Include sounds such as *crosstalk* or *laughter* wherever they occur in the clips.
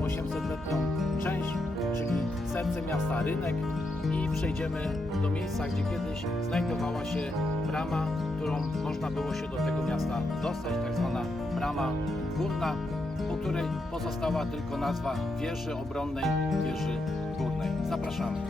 800-letnią część, czyli serce miasta, rynek i przejdziemy do miejsca, gdzie kiedyś znajdowała się brama, którą można było się do tego miasta dostać, tak zwana brama górna, po której pozostała tylko nazwa wieży obronnej, wieży górnej. Zapraszamy.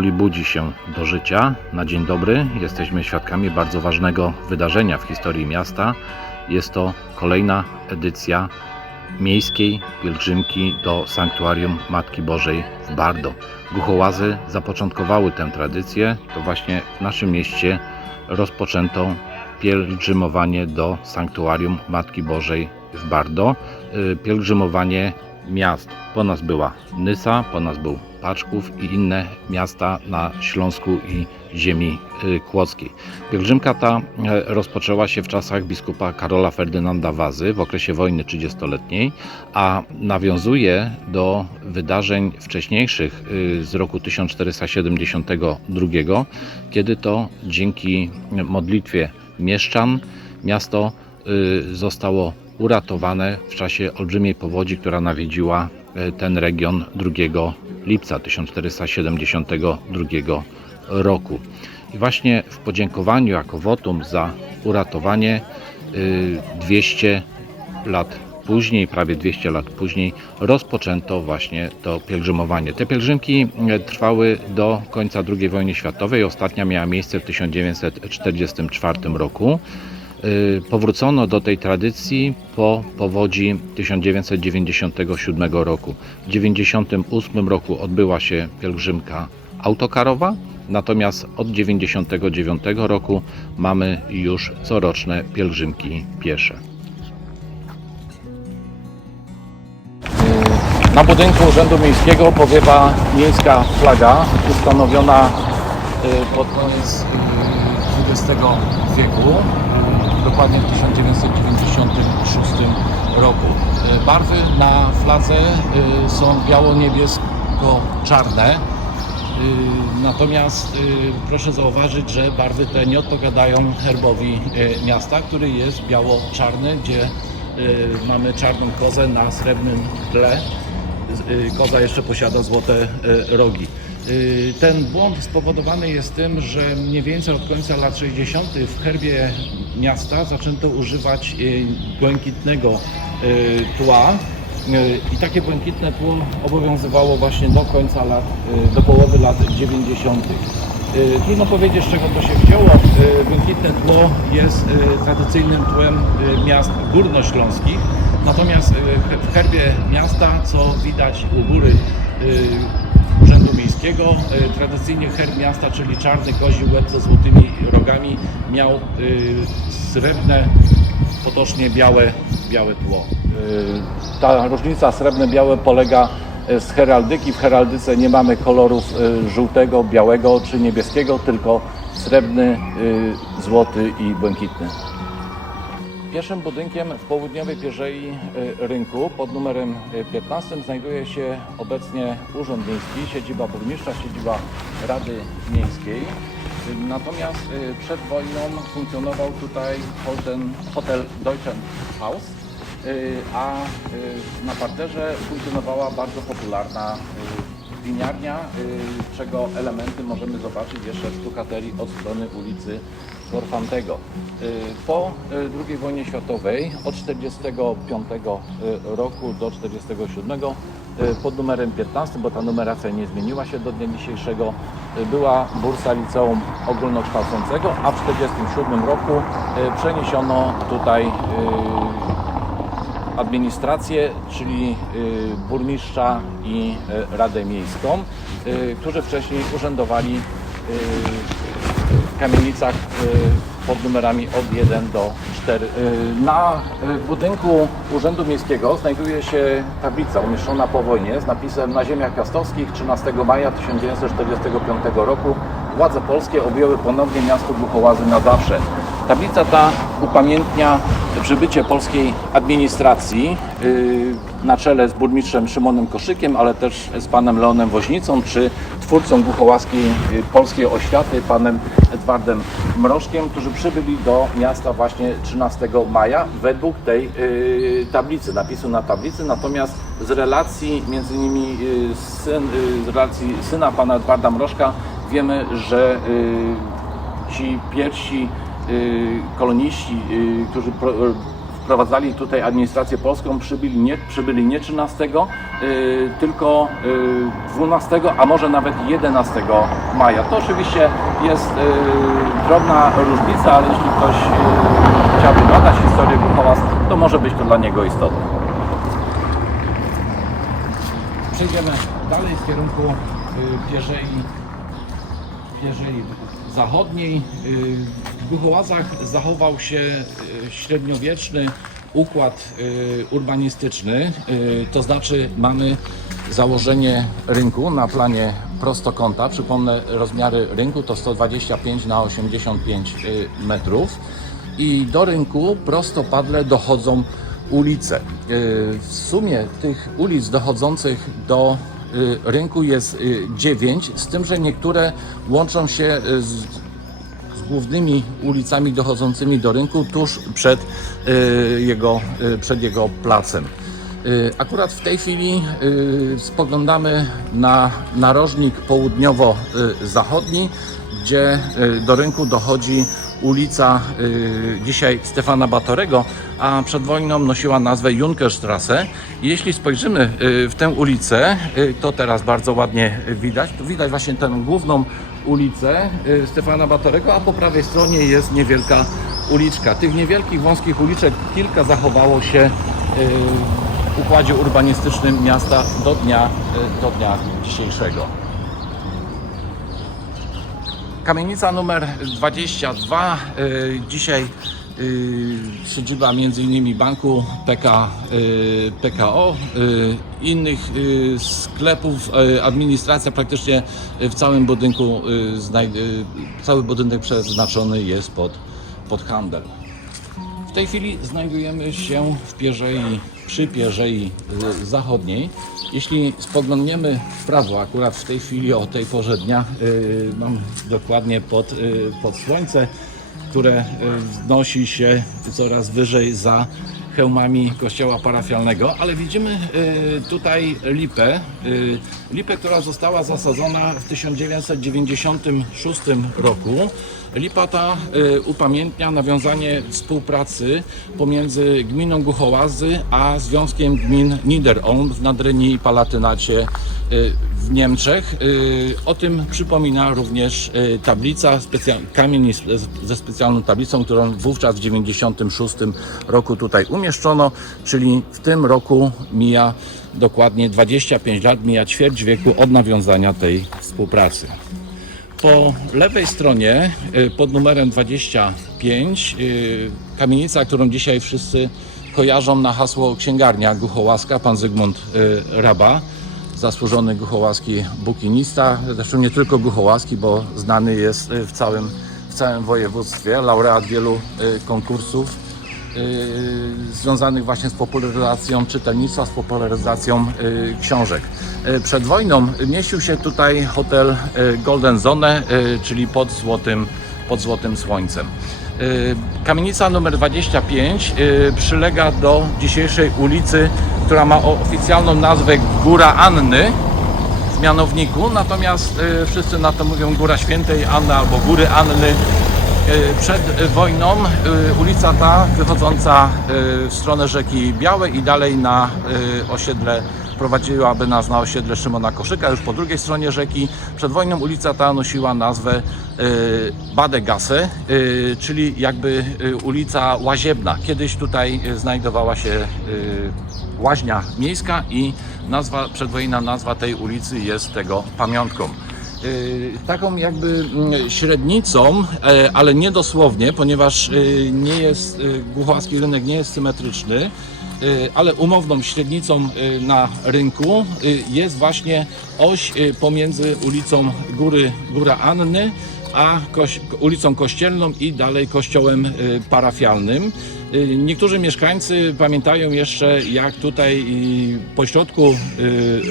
Powoli budzi się do życia. Na dzień dobry jesteśmy świadkami bardzo ważnego wydarzenia w historii miasta. Jest to kolejna edycja miejskiej pielgrzymki do sanktuarium Matki Bożej w Bardo. Guchołazy zapoczątkowały tę tradycję. To właśnie w naszym mieście rozpoczęto pielgrzymowanie do sanktuarium Matki Bożej w Bardo. Y, Pielgrzymowanie miast. Po nas była Nysa, po nas był Paczków i inne miasta na Śląsku i ziemi y, kłodzkiej. Pielgrzymka ta e, rozpoczęła się w czasach biskupa Karola Ferdynanda Wazy w okresie wojny 30-letniej, a nawiązuje do wydarzeń wcześniejszych y, z roku 1472, kiedy to dzięki modlitwie mieszczan miasto y, zostało uratowane w czasie olbrzymiej powodzi, która nawiedziła e, ten region 2 lipca 1472 roku. I właśnie w podziękowaniu jako wotum za uratowanie y, 200 lat później, prawie 200 lat później, rozpoczęto właśnie to pielgrzymowanie. Te pielgrzymki e, trwały do końca II wojny światowej. Ostatnia miała miejsce w 1944 roku. Y, Powrócono do tej tradycji po powodzi 1997 roku. W 1998 roku odbyła się pielgrzymka autokarowa, natomiast od 1999 roku mamy już coroczne pielgrzymki piesze. Na budynku Urzędu Miejskiego powiewa miejska flaga ustanowiona y, pod koniec y, XX wieku, dokładnie w 1996 roku. Y, Barwy na fladze y, są biało-niebiesko-czarne. Y, Natomiast proszę zauważyć, że barwy te nie odpowiadają herbowi miasta, który jest biało-czarny, gdzie mamy czarną kozę na srebrnym tle. Koza jeszcze posiada złote rogi. Y, Ten błąd spowodowany jest tym, że mniej więcej od końca lat 60. w herbie miasta zaczęto używać y, błękitnego y, tła. I takie błękitne tło obowiązywało właśnie do końca lat, do połowy lat 90. Y, Trudno powiedzieć, z czego to się wzięło. Błękitne tło jest tradycyjnym tłem miast górnośląskich. Natomiast w herbie miasta, co widać u góry Urzędu Miejskiego, y, tradycyjnie herb miasta, czyli czarny kozi łeb ze złotymi rogami, miał y, srebrne, potocznie białe, białe tło. Y, Ta różnica srebrne-białe polega z heraldyki. W heraldyce nie mamy kolorów żółtego, białego czy niebieskiego, tylko srebrny, złoty i błękitny. Pierwszym budynkiem w południowej pierzei y, rynku pod numerem y, 15 znajduje się obecnie Urząd Miejski, siedziba burmistrza, siedziba Rady Miejskiej. Y, Natomiast y, przed wojną funkcjonował tutaj hotel, Deutschen Haus, y, a y, na parterze funkcjonowała bardzo popularna y, winiarnia, y, czego elementy możemy zobaczyć jeszcze w stukaterii od strony ulicy Korfantego. Y, Po y, II wojnie światowej od 1945 roku do 1947 y, pod numerem 15, bo ta numeracja nie zmieniła się do dnia dzisiejszego, y, była bursa liceum ogólnokształcącego, a w 1947 roku y, przeniesiono tutaj y, administrację, czyli y, burmistrza i y, Radę Miejską, y, którzy wcześniej urzędowali y, kamienicach y, pod numerami od 1 do 4. Y, Na y, budynku Urzędu Miejskiego znajduje się tablica umieszczona po wojnie z napisem Na ziemiach piastowskich 13 maja 1945 roku władze polskie objęły ponownie miasto Głuchołazy na zawsze. Tablica ta upamiętnia przybycie polskiej administracji yy, na czele z burmistrzem Szymonem Koszykiem, ale też z panem Leonem Woźnicą, czy twórcą głuchołaskiej yy, polskiej oświaty, panem Edwardem Mrożkiem, którzy przybyli do miasta właśnie 13 maja według tej yy, tablicy, napisu na tablicy, natomiast z relacji między yy, syn, z relacji syna pana Edwarda Mrożka wiemy, że ci pierwsi y, koloniści, y, którzy y, wprowadzali tutaj administrację polską, przybyli nie, przybyli nie 13, y, tylko y, 12, a może nawet 11 maja. To oczywiście jest y, drobna różnica, ale jeśli ktoś y, chciałby badać historię Głuchołaz, to może być to dla niego istotne. Przejdziemy dalej w kierunku y, Pierzei Pierzei Zachodniej. Y, W Głuchołazach zachował się y, średniowieczny układ y, urbanistyczny, to znaczy mamy założenie rynku na planie prostokąta. Przypomnę, rozmiary rynku to 125 na 85 y, metrów i do rynku prostopadle dochodzą ulice. W sumie tych ulic dochodzących do rynku jest 9, z tym, że niektóre łączą się y, z, głównymi ulicami dochodzącymi do rynku tuż przed y, jego, y, przed jego placem. Y, Akurat w tej chwili y, spoglądamy na narożnik południowo-zachodni, gdzie y, do rynku dochodzi ulica y, dzisiaj Stefana Batorego, a przed wojną nosiła nazwę Junkerstrasse. Jeśli spojrzymy y, w tę ulicę, y, to teraz bardzo ładnie widać, tu widać właśnie tę główną ulicę y, Stefana Batorego, a po prawej stronie jest niewielka uliczka. Tych niewielkich, wąskich uliczek kilka zachowało się y, w układzie urbanistycznym miasta do dnia, y, do dnia dzisiejszego. Kamienica numer 22, y, dzisiaj y, siedziba m.in. banku PK, y, PKO, innych sklepów, administracja praktycznie w całym budynku, cały budynek przeznaczony jest pod, pod handel. W tej chwili znajdujemy się w Pierzei, przy Pierzei y, Zachodniej. Jeśli spoglądniemy w prawo, akurat w tej chwili o tej porze dnia, y, mam dokładnie pod, y, pod słońce, które wznosi się coraz wyżej za hełmami kościoła parafialnego, ale widzimy tutaj lipę, lipę, która została zasadzona w 1996 roku. Lipa ta y, upamiętnia nawiązanie współpracy pomiędzy gminą Głuchołazy a Związkiem Gmin Niederolm w Nadrenii i Palatynacie y, w Niemczech. Y, O tym przypomina również tablica, kamień ze specjalną tablicą, którą wówczas w 1996 roku tutaj umieszczono, czyli w tym roku mija dokładnie 25 lat, mija ćwierć wieku od nawiązania tej współpracy. Po lewej stronie y, pod numerem 25 y, kamienica, którą dzisiaj wszyscy kojarzą na hasło księgarnia Głuchołaska, pan Zygmunt y, Raba, zasłużony głuchołaski bukinista, zresztą nie tylko głuchołaski, bo znany jest w całym, w całym województwie, laureat wielu konkursów związanych właśnie z popularyzacją czytelnictwa, z popularyzacją y, książek. Y, Przed wojną mieścił się tutaj hotel y, Golden Zone, y, czyli pod złotym, pod złotym słońcem. Y, Kamienica numer 25 y, przylega do dzisiejszej ulicy, która ma oficjalną nazwę Góra Anny w mianowniku, natomiast y, wszyscy na to mówią Góra Świętej Anny albo Góry Anny. Przed wojną y, ulica ta wychodząca w stronę rzeki Białej i dalej na osiedle prowadziłaby nas na osiedle Szymona Koszyka, już po drugiej stronie rzeki. Przed wojną ulica ta nosiła nazwę y, Badegasse, y, czyli jakby ulica łaziebna. Kiedyś tutaj znajdowała się łaźnia miejska i nazwa, przedwojenna nazwa tej ulicy jest tego pamiątką. Y, taką jakby mm, średnicą, e, ale nie dosłownie, ponieważ y, nie jest, y, głuchołaski rynek nie jest symetryczny, ale umowną średnicą na rynku jest właśnie oś pomiędzy ulicą Góry, Góra Anny, a koś, ulicą Kościelną i dalej kościołem y, parafialnym. Y, Niektórzy mieszkańcy pamiętają jeszcze, jak tutaj y, pośrodku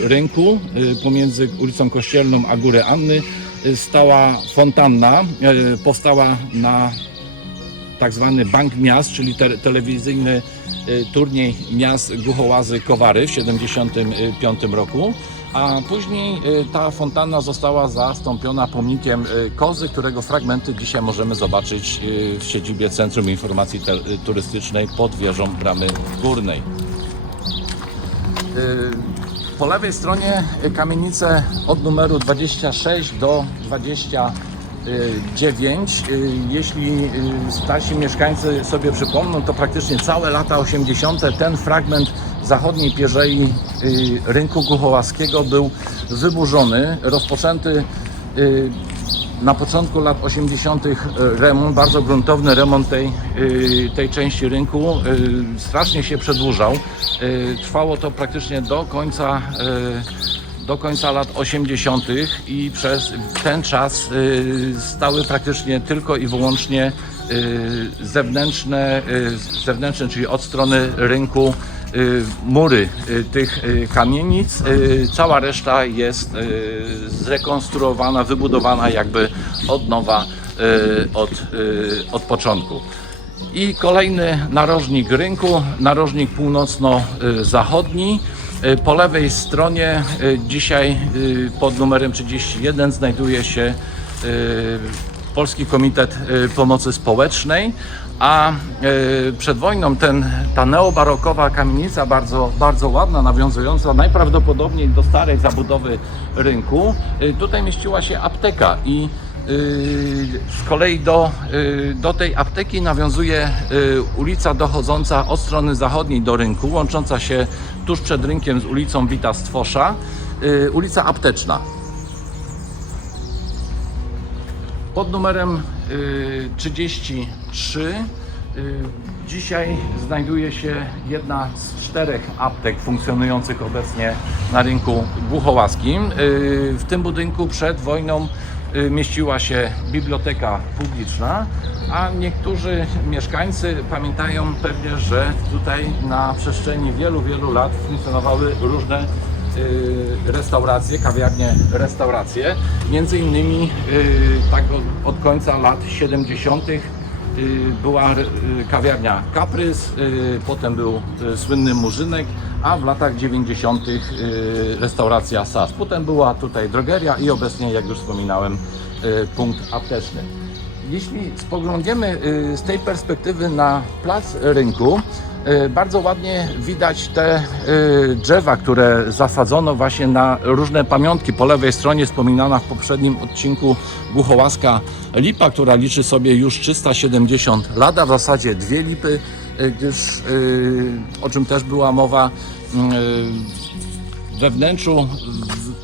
rynku, pomiędzy ulicą Kościelną a Górę Anny, stała fontanna. Powstała na tak zwany Bank Miast, czyli te, telewizyjny turniej miast Głuchołazy Kowary w 1975 roku a później y, ta fontanna została zastąpiona pomnikiem y, kozy, którego fragmenty dzisiaj możemy zobaczyć y, w siedzibie Centrum Informacji Turystycznej pod wieżą Bramy Górnej. Po lewej stronie kamienice od numeru 26 do 20 9. Y, jeśli y, starsi mieszkańcy sobie przypomną, to praktycznie całe lata 80. ten fragment zachodniej pierzei y, rynku głuchołaskiego był wyburzony, rozpoczęty na początku lat 80. remont, bardzo gruntowny remont tej, tej części rynku, strasznie się przedłużał. Trwało to praktycznie do końca do końca lat 80. i przez ten czas y, stały praktycznie tylko i wyłącznie y, zewnętrzne, y, zewnętrzne, czyli od strony rynku mury tych kamienic. Cała reszta jest zrekonstruowana, wybudowana jakby od nowa, od, od początku. I kolejny narożnik rynku, narożnik północno-zachodni. Y, Po lewej stronie y, dzisiaj y, pod numerem 31 znajduje się Polski Komitet Pomocy Społecznej, a przed wojną ten, ta neobarokowa kamienica, bardzo, bardzo ładna, nawiązująca najprawdopodobniej do starej zabudowy rynku, tutaj mieściła się apteka i z kolei do, y, do tej apteki nawiązuje y, ulica dochodząca od strony zachodniej do rynku, łącząca się tuż przed rynkiem z ulicą Wita Stwosza, y, ulica Apteczna. Pod numerem y, 33 y, dzisiaj znajduje się jedna z czterech aptek funkcjonujących obecnie na rynku głuchołaskim. Y, W tym budynku przed wojną y, mieściła się biblioteka publiczna, a niektórzy mieszkańcy pamiętają pewnie, że tutaj na przestrzeni wielu, wielu lat funkcjonowały różne y, restauracje, kawiarnie, restauracje. Między innymi y, tak od, od końca lat 70. y, była y, kawiarnia Kaprys, y, potem był y, słynny Murzynek, a w latach 90. y, restauracja SAS. Potem była tutaj drogeria i obecnie, jak już wspominałem, y, punkt apteczny. Jeśli spoglądniemy y, z tej perspektywy na plac rynku, bardzo ładnie widać te drzewa, które zasadzono właśnie na różne pamiątki. Po lewej stronie wspominana w poprzednim odcinku Głuchołaska lipa, która liczy sobie już 370 lat, a w zasadzie dwie lipy, gdyż y, o czym też była mowa, y, we wnętrzu,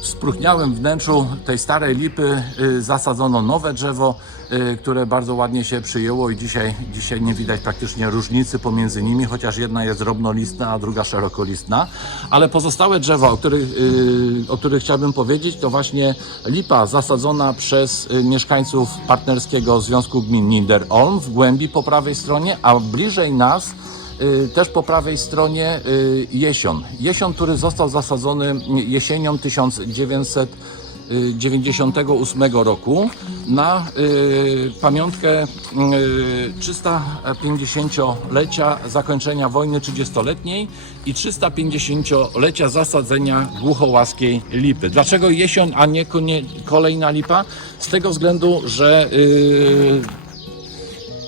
w spróchniałym wnętrzu tej starej lipy y, zasadzono nowe drzewo, y, które bardzo ładnie się przyjęło i dzisiaj, dzisiaj nie widać praktycznie różnicy pomiędzy nimi, chociaż jedna jest drobnolistna, a druga szerokolistna. Ale pozostałe drzewa, o których, y, o których chciałbym powiedzieć, to właśnie lipa zasadzona przez mieszkańców Partnerskiego Związku Gmin Niederolm w głębi po prawej stronie, a bliżej nas Też po prawej stronie y, jesion. Jesion, który został zasadzony jesienią 1998 roku na y, pamiątkę y, 350-lecia zakończenia wojny 30-letniej i 350-lecia zasadzenia głuchołaskiej lipy. Dlaczego jesion, a nie kolejna lipa? Z tego względu, że y,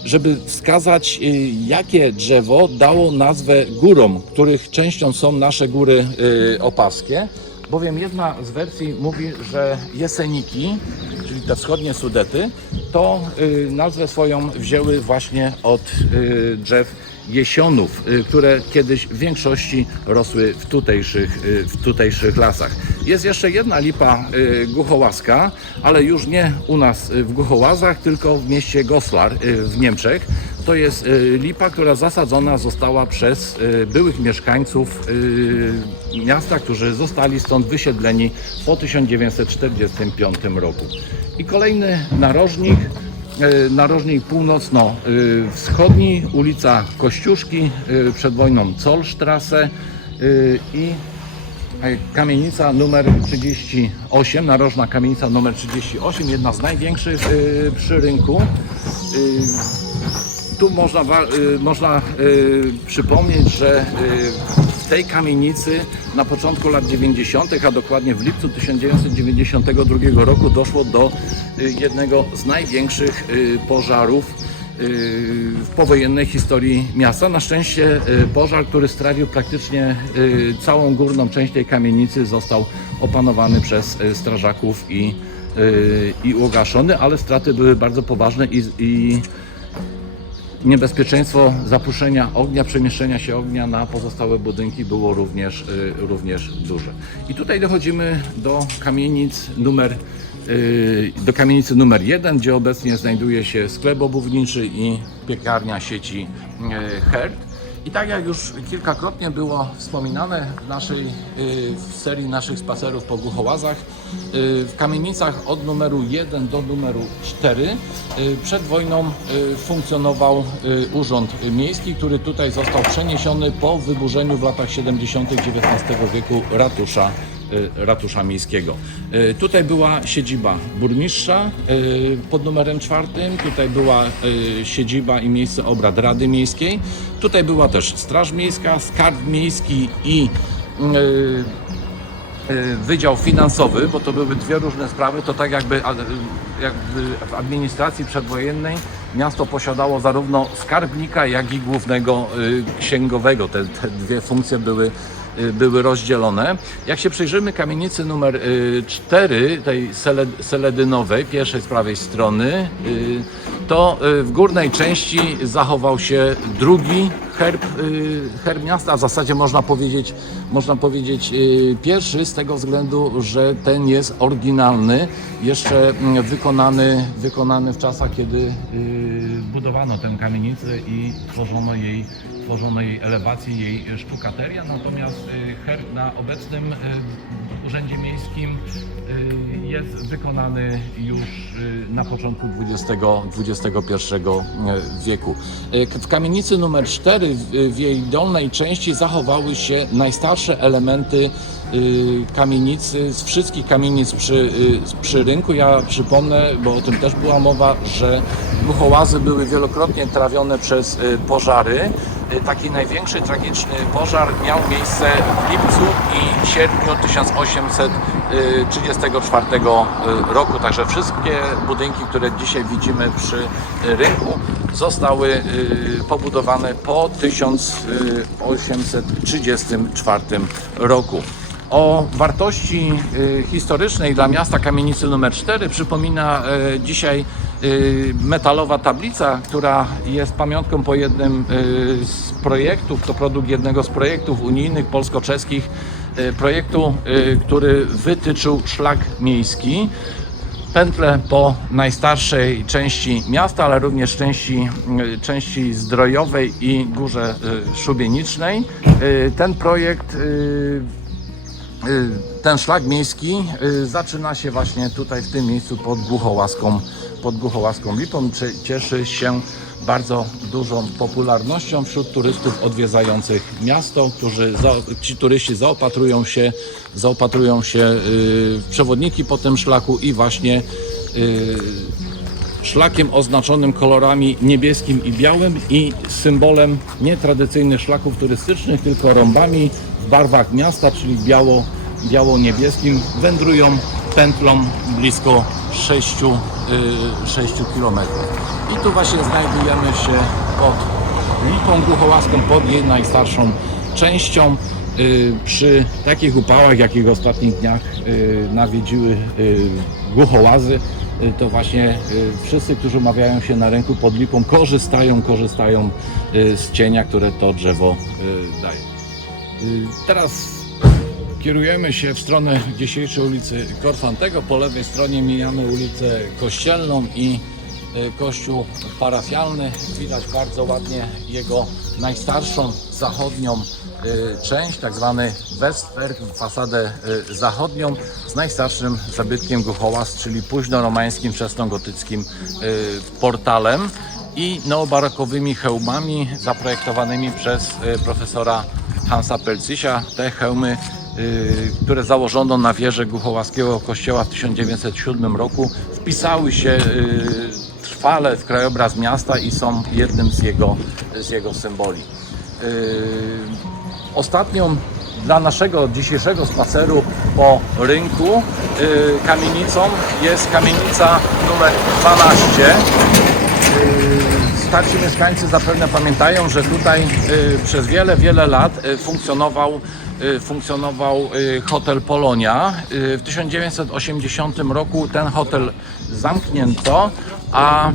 żeby wskazać, y, jakie drzewo dało nazwę górom, których częścią są nasze góry y, opaskie. Bowiem jedna z wersji mówi, że jeseniki, czyli te wschodnie Sudety, to y, nazwę swoją wzięły właśnie od drzew jesionów, y, które kiedyś w większości rosły w tutejszych, y, w tutejszych lasach. Jest jeszcze jedna lipa y, głuchołaska, ale już nie u nas w Głuchołazach, tylko w mieście Goslar w Niemczech. To jest lipa, która zasadzona została przez byłych mieszkańców miasta, którzy zostali stąd wysiedleni po 1945 roku. I kolejny narożnik, narożnik północno-wschodni, ulica Kościuszki, y, przed wojną Zollstrasse y, i kamienica numer 38, narożna kamienica numer 38, jedna z największych y, przy rynku. Y, tu można, y, można y, przypomnieć, że y, w tej kamienicy na początku lat 90., a dokładnie w lipcu 1992 roku doszło do y, jednego z największych y, pożarów y, w powojennej historii miasta. Na szczęście pożar, który strawił praktycznie całą górną część tej kamienicy został opanowany przez strażaków i, i ugaszony, ale straty były bardzo poważne i, i niebezpieczeństwo zapuszczenia ognia, przemieszczenia się ognia na pozostałe budynki było również, y, również duże. I tutaj dochodzimy do kamienic numer y, do kamienicy numer 1, gdzie obecnie znajduje się sklep obuwniczy i piekarnia sieci y, Herd. I tak jak już kilkakrotnie było wspominane w naszej y, w serii naszych spacerów po Głuchołazach, y, w kamienicach od numeru 1 do numeru 4 y, przed wojną funkcjonował urząd miejski, który tutaj został przeniesiony po wyburzeniu w latach 70. XIX wieku ratusza ratusza miejskiego. Y, Tutaj była siedziba burmistrza y, pod numerem czwartym, tutaj była y, siedziba i miejsce obrad Rady Miejskiej, tutaj była też Straż Miejska, Skarb Miejski i y, y, Wydział Finansowy, bo to były dwie różne sprawy, to tak jakby, jakby w administracji przedwojennej miasto posiadało zarówno skarbnika, jak i głównego y, księgowego. Te, te dwie funkcje były y, były rozdzielone. Jak się przyjrzymy kamienicy numer 4, tej sele- seledynowej, pierwszej z prawej strony, y, to y, w górnej części zachował się drugi herb, y, herb miasta, a w zasadzie można powiedzieć, można powiedzieć y, pierwszy z tego względu, że ten jest oryginalny, jeszcze mm, wykonany, wykonany w czasach, kiedy y, budowano tę kamienicę i tworzono jej, tworzono jej elewację, jej sztukateria, natomiast y, herb na obecnym y, Urzędzie Miejskim y, jest wykonany już na początku XX, XXI wieku. W kamienicy numer 4 w- jej dolnej części zachowały się najstarsze elementy kamienicy z wszystkich kamienic przy, przy rynku. Ja przypomnę, bo o tym też była mowa, że głuchołazy były wielokrotnie trawione przez pożary. Y, Taki największy tragiczny pożar miał miejsce w lipcu i sierpniu 1834 roku. Także wszystkie budynki, które dzisiaj widzimy przy y, rynku, zostały y, pobudowane po 1834 roku. O wartości y, historycznej dla miasta kamienicy numer 4 przypomina y, dzisiaj y, metalowa tablica, która jest pamiątką po jednym z projektów, to produkt jednego z projektów unijnych, polsko-czeskich, projektu, który wytyczył szlak miejski pętlę po najstarszej części miasta, ale również części, części zdrojowej i górze szubienicznej. Ten projekt, ten szlak miejski y, zaczyna się właśnie tutaj w tym miejscu pod Głuchołaską, pod Głuchołaską Lipą. Cie- Cieszy się bardzo dużą popularnością wśród turystów odwiedzających miasto, którzy ci turyści zaopatrują się, zaopatrują się y, w przewodniki po tym szlaku i właśnie y, szlakiem oznaczonym kolorami niebieskim i białym i symbolem nie tradycyjnych szlaków turystycznych, tylko rąbami w barwach miasta, czyli biało, biało-niebieskim, wędrują pętlą blisko 6 y, 6 km. I tu właśnie znajdujemy się pod Lipą Głuchołaską, pod jej najstarszą częścią. Y, Przy takich upałach, jakich w ostatnich dniach y, nawiedziły y, głuchołazy, to właśnie y, wszyscy, którzy umawiają się na rynku pod Lipą, korzystają, korzystają y, z cienia, które to drzewo y, daje. Y, Teraz kierujemy się w stronę dzisiejszej ulicy Korfantego. Po lewej stronie mijamy ulicę Kościelną i y, kościół parafialny. Widać bardzo ładnie jego najstarszą zachodnią y, część, tak zwany Westwerk, fasadę y, zachodnią z najstarszym zabytkiem Głuchołaz, czyli późnoromańskim, wczesnogotyckim y, portalem i neobarokowymi hełmami zaprojektowanymi przez y, profesora Hansa Pelcisia. Te hełmy, y, które założono na wieżę Głuchołaskiego kościoła w 1907 roku, wpisały się y, trwale w krajobraz miasta i są jednym z jego, z jego symboli. Ostatnią dla naszego dzisiejszego spaceru po rynku y, kamienicą jest kamienica numer 12. Y, Starsi mieszkańcy zapewne pamiętają, że tutaj y, przez wiele, wiele lat funkcjonował, funkcjonował hotel Polonia. W 1980 roku ten hotel zamknięto, a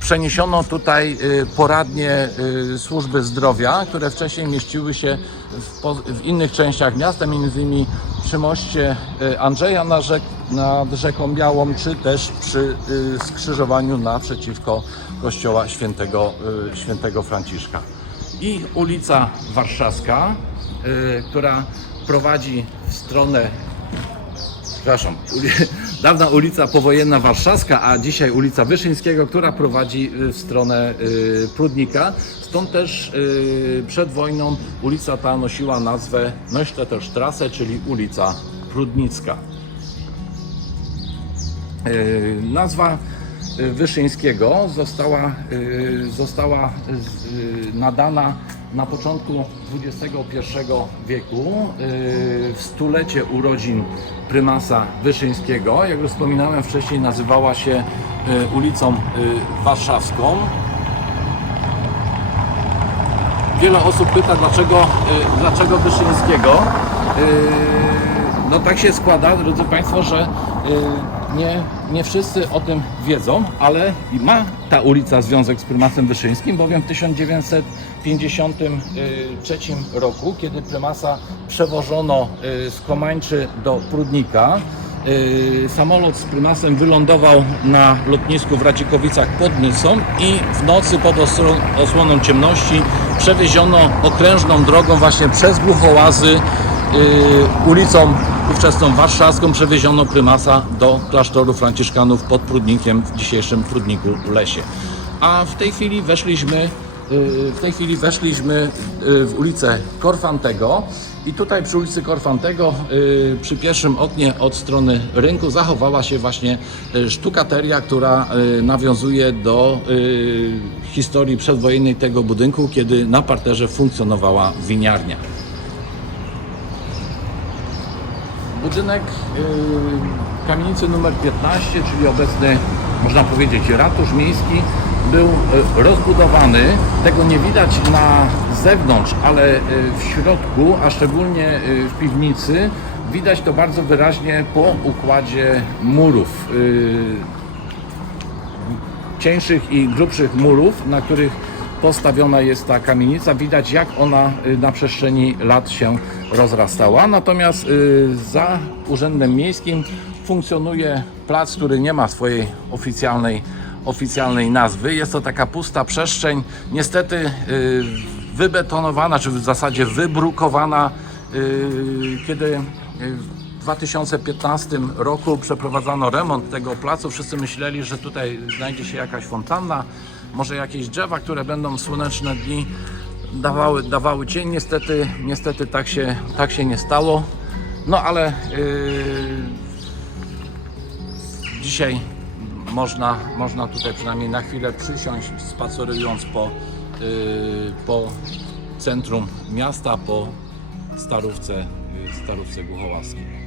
przeniesiono tutaj y, poradnie y, służby zdrowia, które wcześniej mieściły się w, innych częściach miasta, między innymi przy moście Andrzeja na rzek, nad rzeką Białą, czy też przy skrzyżowaniu naprzeciwko kościoła świętego, świętego Franciszka. I ulica Warszawska, która prowadzi w stronę przepraszam, uli, *laughs* dawna ulica Powojenna Warszawska, a dzisiaj ulica Wyszyńskiego, która prowadzi y, w stronę y, Prudnika. Stąd też y, przed wojną ulica ta nosiła nazwę Neustädter Straße, czyli ulica Prudnicka. Y, Nazwa y, Wyszyńskiego została, y, została y, nadana na początku XXI wieku y, w stulecie urodzin prymasa Wyszyńskiego. Jak już wspominałem wcześniej, nazywała się y, ulicą y, Warszawską. Wiele osób pyta, dlaczego, dlaczego Wyszyńskiego. No tak się składa, drodzy Państwo, że nie, nie wszyscy o tym wiedzą, ale ma ta ulica związek z prymasem Wyszyńskim, bowiem w 1953 roku, kiedy prymasa przewożono y, z Komańczy do Prudnika, y, samolot z prymasem wylądował na lotnisku w Radzikowicach pod Nysą i w nocy pod osło- osłoną ciemności przewieziono okrężną drogą właśnie przez Głuchołazy y, ulicą ówczesną warszawską przewieziono prymasa do klasztoru franciszkanów pod Prudnikiem w dzisiejszym Prudniku Lesie. A w tej chwili weszliśmy y, w tej chwili weszliśmy y, w ulicę Korfantego i tutaj przy ulicy Korfantego y, przy pierwszym oknie od strony rynku zachowała się właśnie y, sztukateria, która y, nawiązuje do y, historii przedwojennej tego budynku, kiedy na parterze funkcjonowała winiarnia. Budynek y, kamienicy numer 15, czyli obecny, można powiedzieć, ratusz miejski, był y, rozbudowany. Tego nie widać na zewnątrz, ale y, w środku, a szczególnie y, w piwnicy, widać to bardzo wyraźnie po układzie murów. Cieńszych i grubszych murów, na których postawiona jest ta kamienica. Widać, jak ona na przestrzeni lat się rozrastała. Natomiast za Urzędem Miejskim funkcjonuje plac, który nie ma swojej oficjalnej, oficjalnej nazwy. Jest to taka pusta przestrzeń, niestety y, wybetonowana, czy w zasadzie wybrukowana, y, kiedy y, w 2015 roku przeprowadzano remont tego placu. Wszyscy myśleli, że tutaj znajdzie się jakaś fontanna, może jakieś drzewa, które będą w słoneczne dni dawały, dawały cień. Niestety, niestety tak, się, tak się nie stało. No ale yy, dzisiaj można, można tutaj przynajmniej na chwilę przysiąść, spacerując po, yy, po centrum miasta, po starówce, yy, starówce Głuchoławskiej.